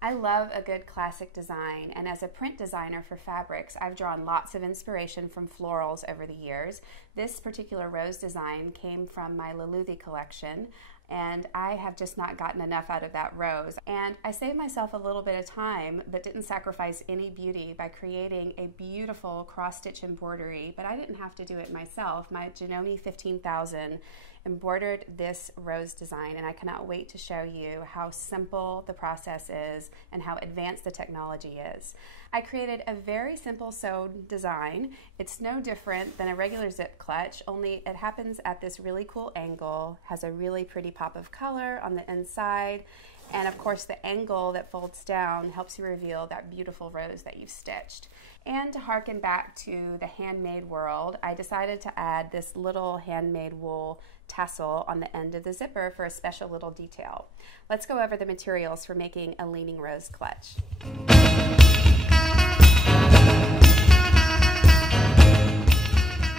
I love a good classic design, and as a print designer for fabrics, I've drawn lots of inspiration from florals over the years. This particular rose design came from my Luluthi collection, and I have just not gotten enough out of that rose. And I saved myself a little bit of time, but didn't sacrifice any beauty by creating a beautiful cross-stitch embroidery, but I didn't have to do it myself. My Janome 15,000 embroidered this rose design, and I cannot wait to show you how simple the process is and how advanced the technology is. I created a very simple sewed design. It's no different than a regular zip clutch, only it happens at this really cool angle, has a really pretty pop of color on the inside, and of course the angle that folds down helps you reveal that beautiful rose that you've stitched. And to harken back to the handmade world, I decided to add this little handmade wool tassel on the end of the zipper for a special little detail. Let's go over the materials for making a leaning rose clutch.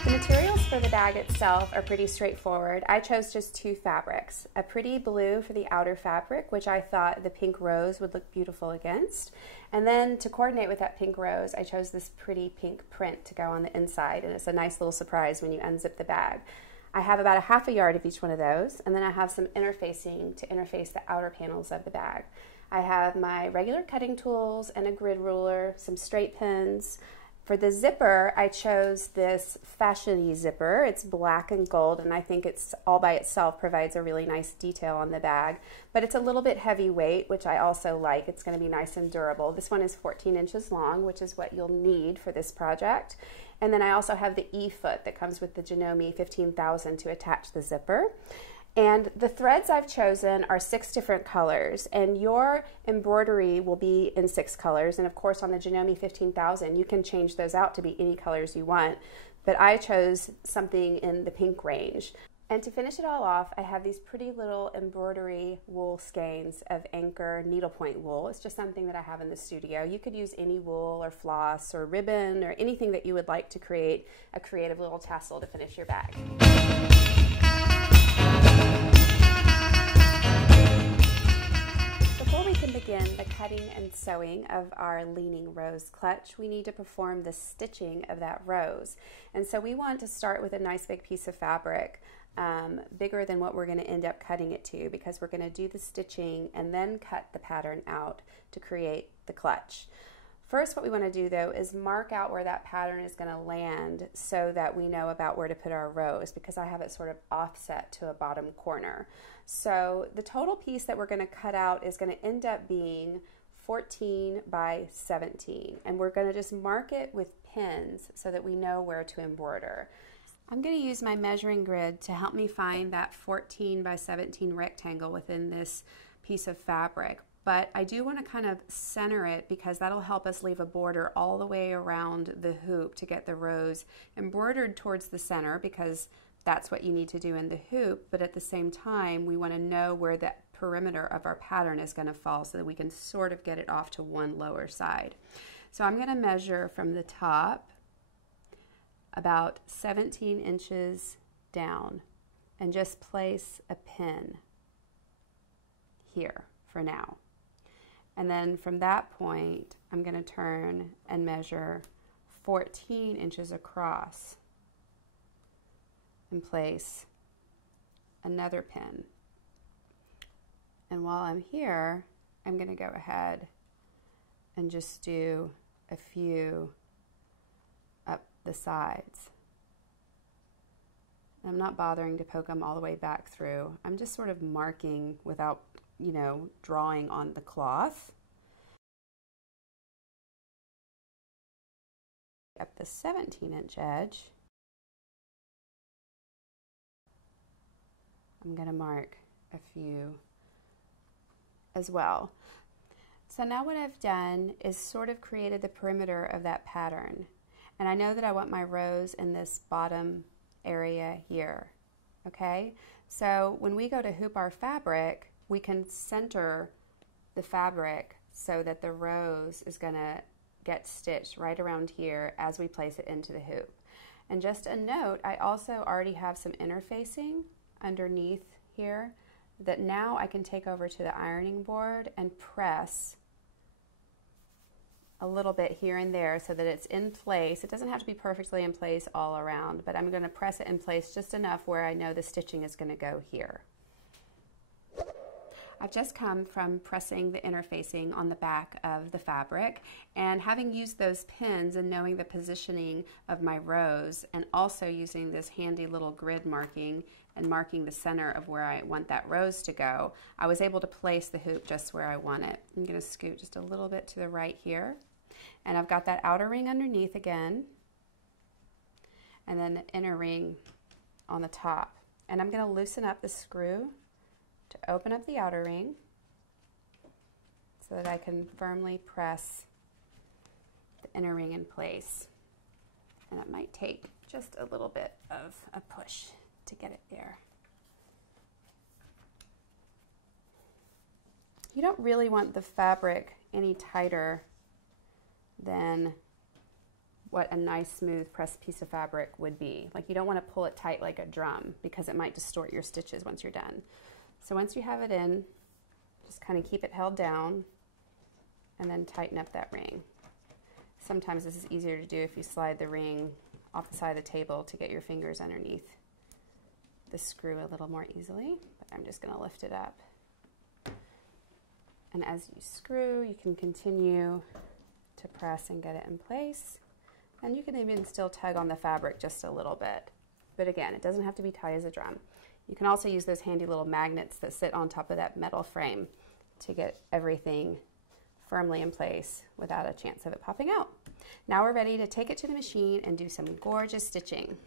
The materials for the bag itself are pretty straightforward. I chose just two fabrics, a pretty blue for the outer fabric, which I thought the pink rose would look beautiful against. And then to coordinate with that pink rose, I chose this pretty pink print to go on the inside, and it's a nice little surprise when you unzip the bag. I have about a half a yard of each one of those, and then I have some interfacing to interface the outer panels of the bag. I have my regular cutting tools and a grid ruler, some straight pins. For the zipper, I chose this fashion-y zipper. It's black and gold, and I think it's all by itself provides a really nice detail on the bag, but it's a little bit heavyweight, which I also like. It's going to be nice and durable. This one is 14 inches long, which is what you'll need for this project. And then I also have the E-foot that comes with the Janome 15,000 to attach the zipper. And the threads I've chosen are 6 different colors, and your embroidery will be in 6 colors. And of course on the Janome 15,000 you can change those out to be any colors you want, but I chose something in the pink range. And to finish it all off, I have these pretty little embroidery wool skeins of Anchor needlepoint wool. It's just something that I have in the studio. You could use any wool or floss or ribbon or anything that you would like to create a creative little tassel to finish your bag. Before we can begin the cutting and sewing of our leaning rose clutch, we need to perform the stitching of that rose. And so we want to start with a nice big piece of fabric, bigger than what we're going to end up cutting it to, because we're going to do the stitching and then cut the pattern out to create the clutch. First, what we want to do though is mark out where that pattern is going to land so that we know about where to put our rose, because I have it sort of offset to a bottom corner. So the total piece that we're going to cut out is going to end up being 14 by 17, and we're going to just mark it with pins so that we know where to embroider. I'm going to use my measuring grid to help me find that 14 by 17 rectangle within this piece of fabric. But I do want to kind of center it because that'll help us leave a border all the way around the hoop to get the rose embroidered towards the center, because that's what you need to do in the hoop. But at the same time, we want to know where that perimeter of our pattern is going to fall so that we can sort of get it off to one lower side. So I'm going to measure from the top about 17 inches down and just place a pin here for now. And then from that point, I'm going to turn and measure 14 inches across and place another pin. And while I'm here, I'm going to go ahead and just do a few up the sides. I'm not bothering to poke them all the way back through. I'm just sort of marking without, drawing on the cloth. Up the 17-inch edge, I'm going to mark a few as well. So now what I've done is sort of created the perimeter of that pattern. And I know that I want my rose in this bottom area here. Okay? So when we go to hoop our fabric, we can center the fabric so that the rose is going to get stitched right around here as we place it into the hoop. And just a note, I also already have some interfacing underneath here that now I can take over to the ironing board and press a little bit here and there so that it's in place. It doesn't have to be perfectly in place all around, but I'm going to press it in place just enough where I know the stitching is going to go here. I've just come from pressing the interfacing on the back of the fabric, and having used those pins and knowing the positioning of my rows, and also using this handy little grid marking and marking the center of where I want that rose to go, I was able to place the hoop just where I want it. I'm going to scoot just a little bit to the right here, and I've got that outer ring underneath again, and then the inner ring on the top. And I'm going to loosen up the screw to open up the outer ring so that I can firmly press the inner ring in place. And it might take just a little bit of a push to get it there. You don't really want the fabric any tighter than what a nice smooth pressed piece of fabric would be. Like, you don't want to pull it tight like a drum because it might distort your stitches once you're done. So once you have it in, just kind of keep it held down and then tighten up that ring. Sometimes this is easier to do if you slide the ring off the side of the table to get your fingers underneath the screw a little more easily, but I'm just going to lift it up. And as you screw, you can continue to press and get it in place. And you can even still tug on the fabric just a little bit. But again, it doesn't have to be tight as a drum. You can also use those handy little magnets that sit on top of that metal frame to get everything firmly in place without a chance of it popping out. Now we're ready to take it to the machine and do some gorgeous stitching.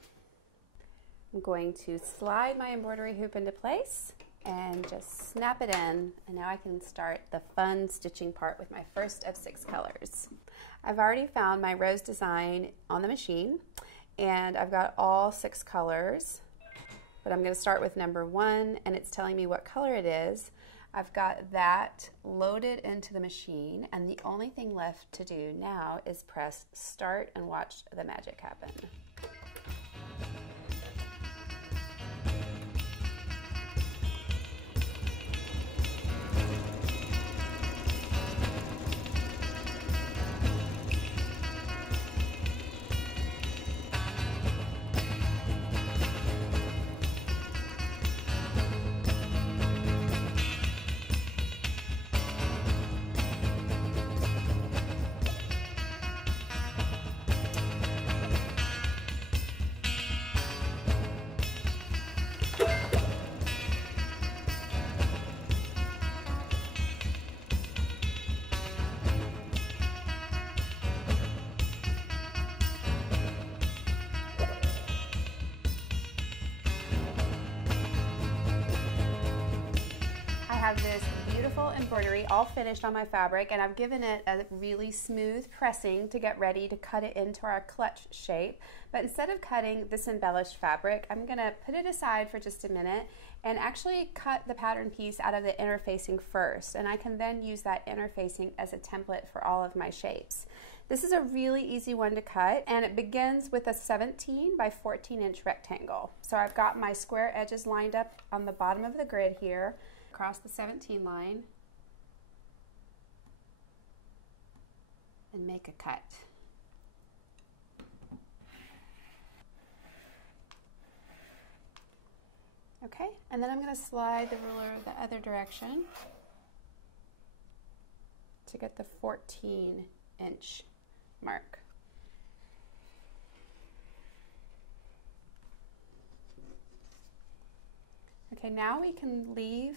I'm going to slide my embroidery hoop into place and just snap it in, and now I can start the fun stitching part with my first of 6 colors. I've already found my rose design on the machine, and I've got all 6 colors. But I'm going to start with number 1, and it's telling me what color it is. I've got that loaded into the machine, and the only thing left to do now is press start and watch the magic happen. I have this beautiful embroidery all finished on my fabric, and I've given it a really smooth pressing to get ready to cut it into our clutch shape. But instead of cutting this embellished fabric, I'm going to put it aside for just a minute and actually cut the pattern piece out of the interfacing first, and I can then use that interfacing as a template for all of my shapes. This is a really easy one to cut, and it begins with a 17 by 14 inch rectangle. So I've got my square edges lined up on the bottom of the grid here, across the 17 line, and make a cut. Okay, and then I'm going to slide the ruler the other direction to get the 14 inch mark. Okay, now we can leave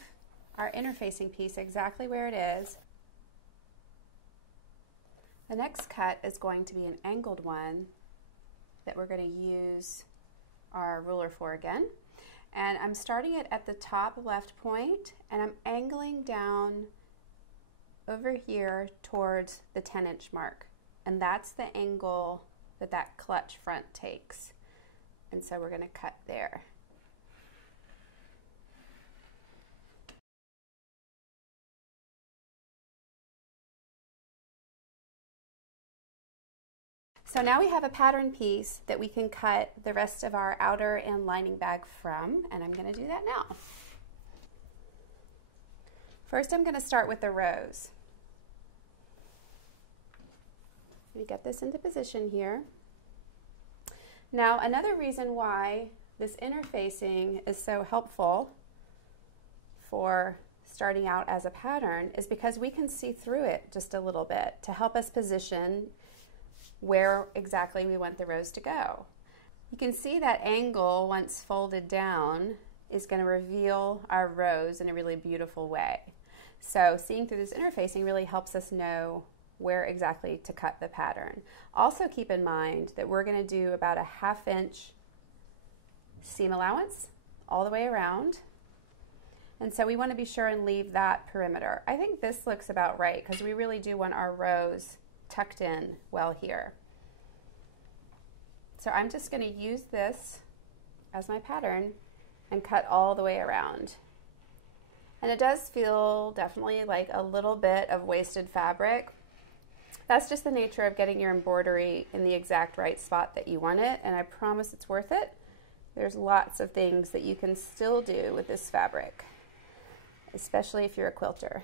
our interfacing piece exactly where it is. The next cut is going to be an angled one that we're going to use our ruler for again. And I'm starting it at the top left point, and I'm angling down over here towards the 10 inch mark. And that's the angle that that clutch front takes. And so we're going to cut there. So now we have a pattern piece that we can cut the rest of our outer and lining bag from, and I'm going to do that now. First I'm going to start with the rose. Let me get this into position here. Now, another reason why this interfacing is so helpful for starting out as a pattern is because we can see through it just a little bit to help us position where exactly we want the rose to go. You can see that angle, once folded down, is going to reveal our rose in a really beautiful way. So seeing through this interfacing really helps us know where exactly to cut the pattern. Also keep in mind that we're going to do about a 1/2 inch seam allowance all the way around. And so we want to be sure and leave that perimeter. I think this looks about right because we really do want our rose tucked in well here. So I'm just going to use this as my pattern and cut all the way around. And it does feel definitely like a little bit of wasted fabric. That's just the nature of getting your embroidery in the exact right spot that you want it, and I promise it's worth it. There's lots of things that you can still do with this fabric, especially if you're a quilter.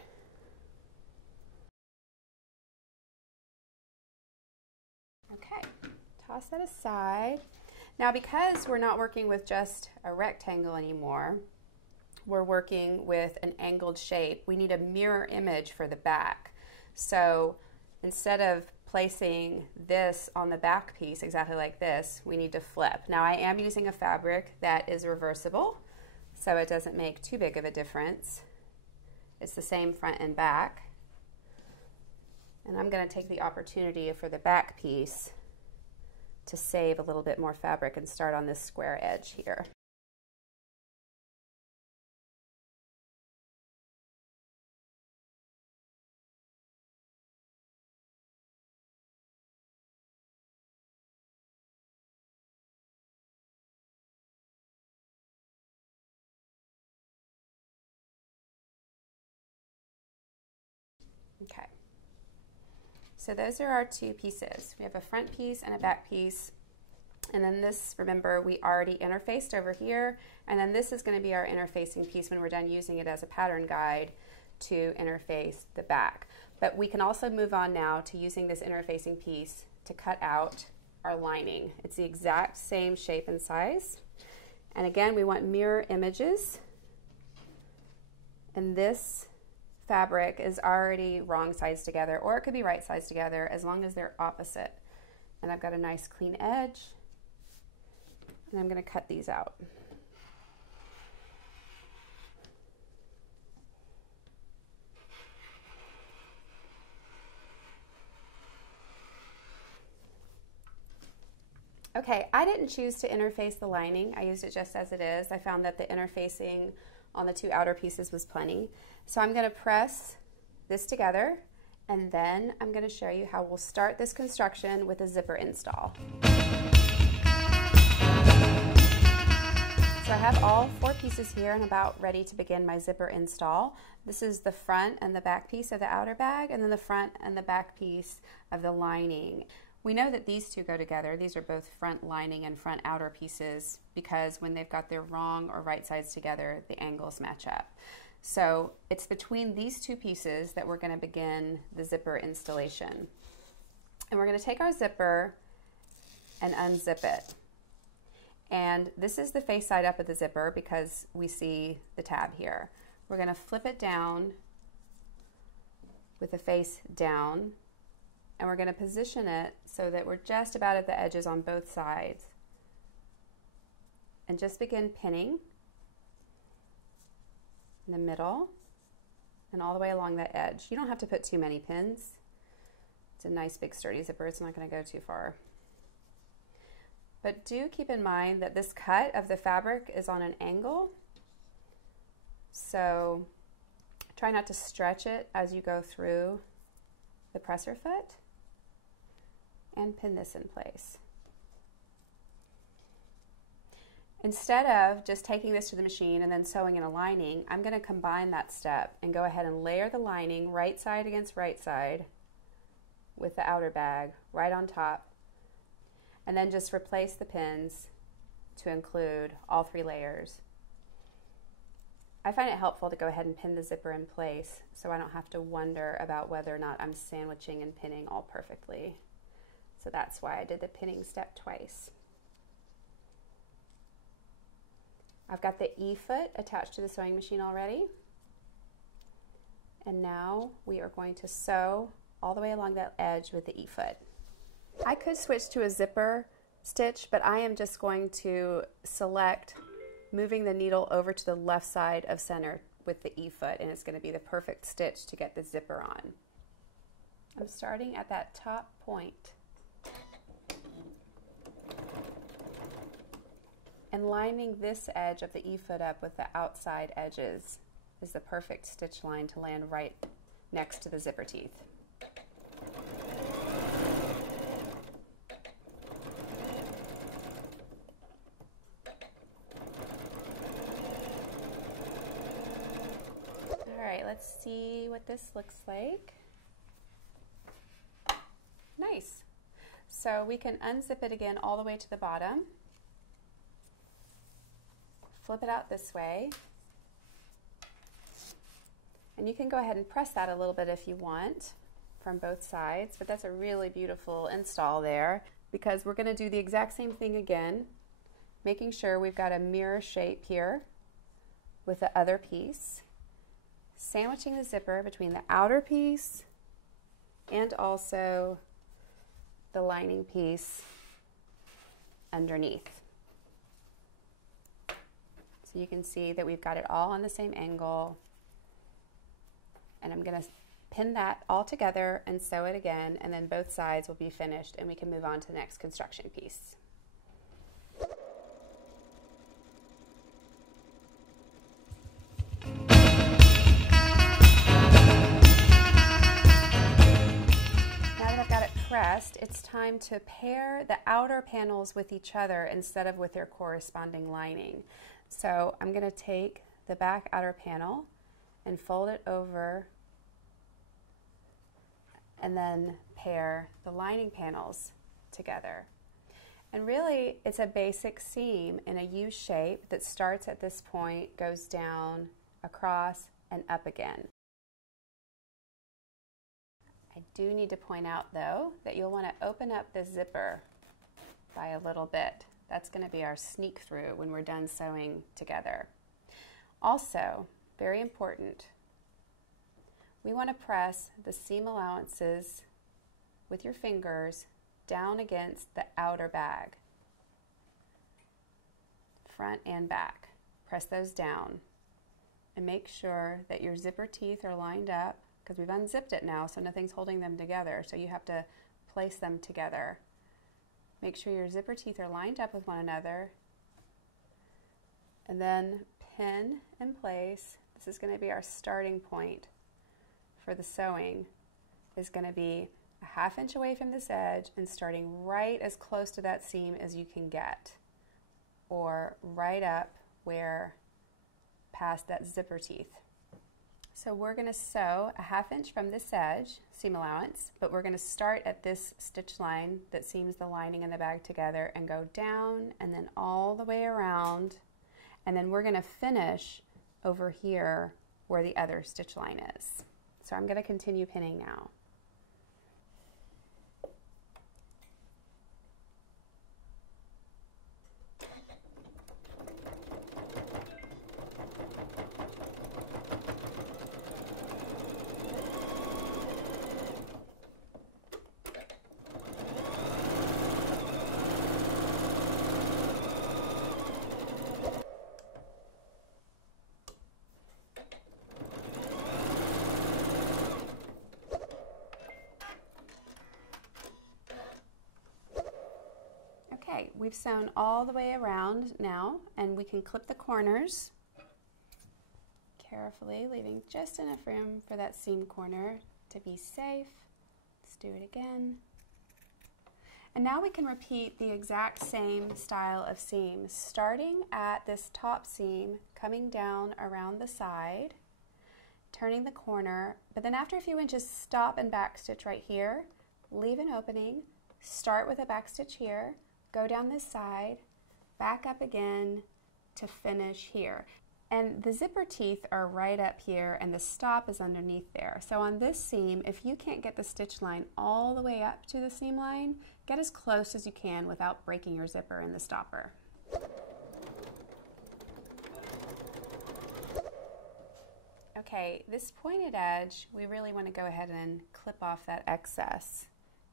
Okay, toss that aside. Now, because we're not working with just a rectangle anymore, we're working with an angled shape. We need a mirror image for the back. So instead of placing this on the back piece exactly like this, we need to flip. Now, I am using a fabric that is reversible, so it doesn't make too big of a difference. It's the same front and back. And I'm going to take the opportunity for the back piece to save a little bit more fabric and start on this square edge here. Okay, so those are our two pieces. We have a front piece and a back piece, and then this, remember, we already interfaced over here, and then this is going to be our interfacing piece when we're done using it as a pattern guide to interface the back. But we can also move on now to using this interfacing piece to cut out our lining. It's the exact same shape and size, and again, we want mirror images, and this fabric is already wrong sides together, or it could be right sides together as long as they're opposite. And I've got a nice clean edge, and I'm going to cut these out. Okay, I didn't choose to interface the lining. I used it just as it is. I found that the interfacing on the two outer pieces was plenty. So I'm going to press this together, and then I'm going to show you how we'll start this construction with a zipper install. So I have all 4 pieces here and about ready to begin my zipper install. This is the front and the back piece of the outer bag, and then the front and the back piece of the lining. We know that these two go together. These are both front lining and front outer pieces because when they've got their wrong or right sides together, the angles match up. So it's between these two pieces that we're going to begin the zipper installation. And we're going to take our zipper and unzip it. And this is the face side up of the zipper because we see the tab here. We're going to flip it down with the face down, and we're going to position it so that we're just about at the edges on both sides. And just begin pinning in the middle and all the way along that edge. You don't have to put too many pins. It's a nice big sturdy zipper. It's not going to go too far. But do keep in mind that this cut of the fabric is on an angle. So try not to stretch it as you go through the presser foot, and pin this in place. Instead of just taking this to the machine and then sewing in a lining, I'm going to combine that step and go ahead and layer the lining right side against right side with the outer bag right on top, and then just replace the pins to include all 3 layers. I find it helpful to go ahead and pin the zipper in place so I don't have to wonder about whether or not I'm sandwiching and pinning all perfectly. So that's why I did the pinning step twice. I've got the E-foot attached to the sewing machine already. And now we are going to sew all the way along that edge with the E-foot. I could switch to a zipper stitch, but I am just going to select moving the needle over to the left side of center with the E-foot, and it's going to be the perfect stitch to get the zipper on. I'm starting at that top point and lining this edge of the E-foot up with the outside edges is the perfect stitch line to land right next to the zipper teeth. Alright, let's see what this looks like. Nice. So we can unzip it again all the way to the bottom. Flip it out this way. And you can go ahead and press that a little bit if you want from both sides, but that's a really beautiful install there because we're going to do the exact same thing again, making sure we've got a mirror shape here with the other piece, sandwiching the zipper between the outer piece and also the lining piece underneath. So you can see that we've got it all on the same angle, and I'm going to pin that all together and sew it again, and then both sides will be finished and we can move on to the next construction piece. Pressed, it's time to pair the outer panels with each other instead of with their corresponding lining. So I'm going to take the back outer panel and fold it over and then pair the lining panels together. And really it's a basic seam in a U shape that starts at this point, goes down, across, and up again. I do need to point out though that you'll want to open up the zipper by a little bit. That's going to be our sneak through when we're done sewing together. Also, very important, we want to press the seam allowances with your fingers down against the outer bag, front and back. Press those down and make sure that your zipper teeth are lined up, because we've unzipped it now, so nothing's holding them together, so you have to place them together. Make sure your zipper teeth are lined up with one another, and then pin in place. This is going to be our starting point for the sewing. Is going to be a ½ inch away from this edge and starting right as close to that seam as you can get, or right up where past that zipper teeth. So we're going to sew a ½ inch from this edge, seam allowance, but we're going to start at this stitch line that seams the lining and the bag together and go down and then all the way around, and then we're going to finish over here where the other stitch line is. So I'm going to continue pinning now. Okay, we've sewn all the way around now, and we can clip the corners carefully, leaving just enough room for that seam corner to be safe. Let's do it again. And now we can repeat the exact same style of seams, starting at this top seam, coming down around the side, turning the corner, but then after a few inches, stop and back stitch right here, leave an opening, start with a back stitch here, go down this side, back up again to finish here. And the zipper teeth are right up here and the stop is underneath there. So on this seam, if you can't get the stitch line all the way up to the seam line, get as close as you can without breaking your zipper in the stopper. Okay, this pointed edge, we really want to go ahead and clip off that excess.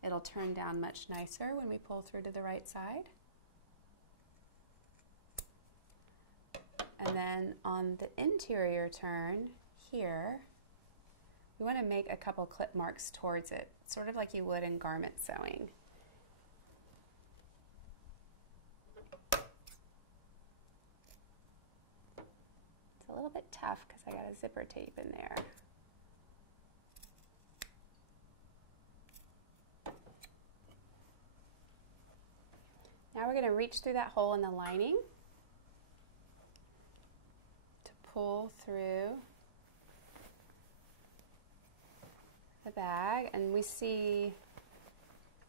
It'll turn down much nicer when we pull through to the right side. And then on the interior turn here, we want to make a couple clip marks towards it, sort of like you would in garment sewing. It's a little bit tough because I got a zipper tape in there. Now we're going to reach through that hole in the lining to pull through the bag, and we see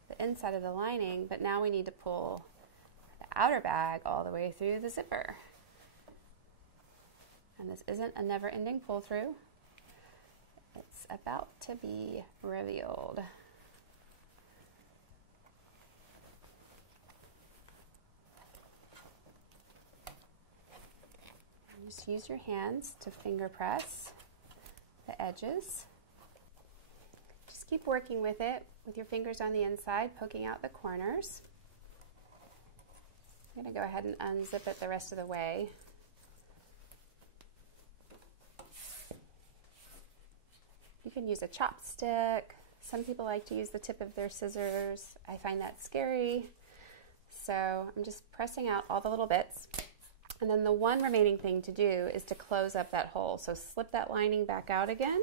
the inside of the lining, but now we need to pull the outer bag all the way through the zipper. And this isn't a never-ending pull through. It's about to be revealed. Just use your hands to finger press the edges. Just keep working with it with your fingers on the inside, poking out the corners. I'm going to go ahead and unzip it the rest of the way. You can use a chopstick. Some people like to use the tip of their scissors. I find that scary. So I'm just pressing out all the little bits. And then the one remaining thing to do is to close up that hole. So slip that lining back out again.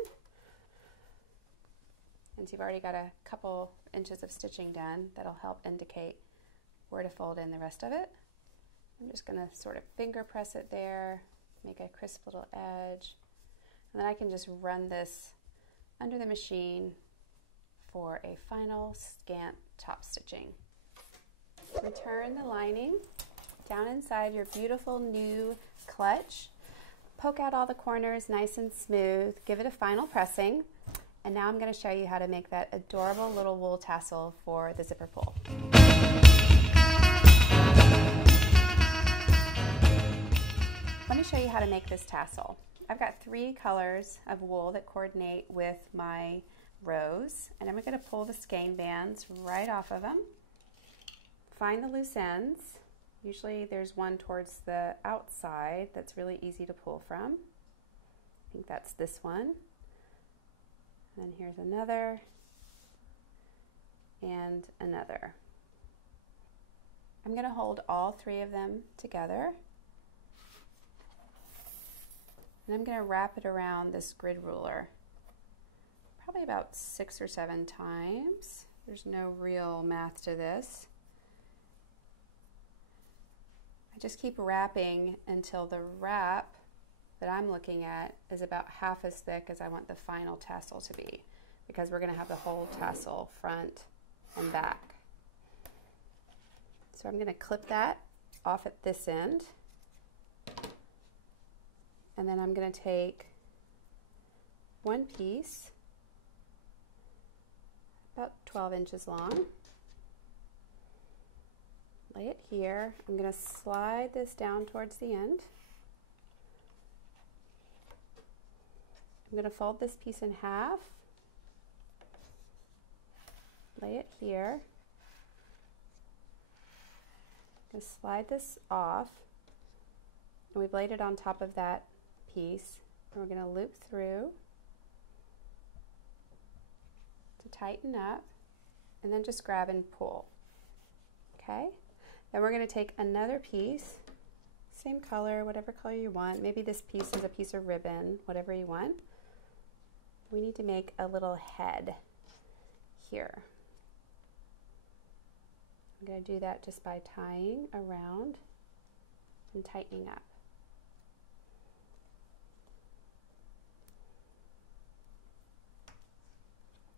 And you've already got a couple inches of stitching done. That'll help indicate where to fold in the rest of it. I'm just going to sort of finger press it there, make a crisp little edge. And then I can just run this under the machine for a final scant top stitching. Return the lining down inside your beautiful new clutch. Poke out all the corners nice and smooth. Give it a final pressing. And now I'm going to show you how to make that adorable little wool tassel for the zipper pull. Let me show you how to make this tassel. I've got 3 colors of wool that coordinate with my rows, and I'm going to pull the skein bands right off of them. Find the loose ends. Usually there's one towards the outside that's really easy to pull from. I think that's this one. And then here's another and another. I'm going to hold all 3 of them together. And I'm going to wrap it around this grid ruler, probably about 6 or 7 times. There's no real math to this. I just keep wrapping until the wrap that I'm looking at is about half as thick as I want the final tassel to be, because we're going to have the whole tassel front and back. So I'm going to clip that off at this end. And then I'm going to take one piece, about 12 inches long, lay it here. I'm going to slide this down towards the end. I'm going to fold this piece in half, lay it here. I'm going to slide this off, and we've laid it on top of that piece, and we're going to loop through to tighten up, and then just grab and pull. Okay? Then we're going to take another piece, same color, whatever color you want. Maybe this piece is a piece of ribbon, whatever you want. We need to make a little head here. I'm going to do that just by tying around and tightening up.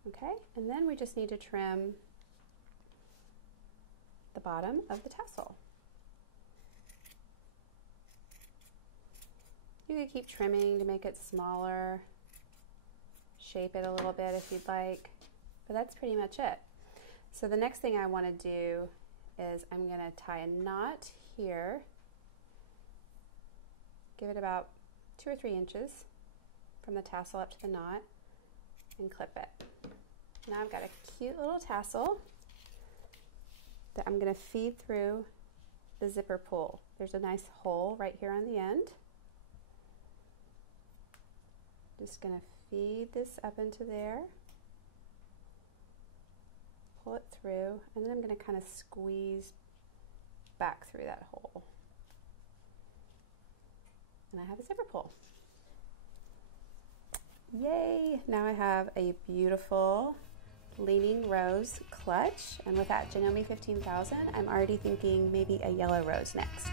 Okay, and then we just need to trim the bottom of the tassel. You could keep trimming to make it smaller, shape it a little bit if you'd like, but that's pretty much it. So the next thing I want to do is I'm going to tie a knot here, give it about 2 or 3 inches from the tassel up to the knot, and clip it. Now I've got a cute little tassel that I'm going to feed through the zipper pull. There's a nice hole right here on the end. Just going to feed this up into there, pull it through, and then I'm going to kind of squeeze back through that hole. And I have a zipper pull. Yay! Now I have a beautiful leaning rose clutch, and with that Janome 15,000, I'm already thinking maybe a yellow rose next.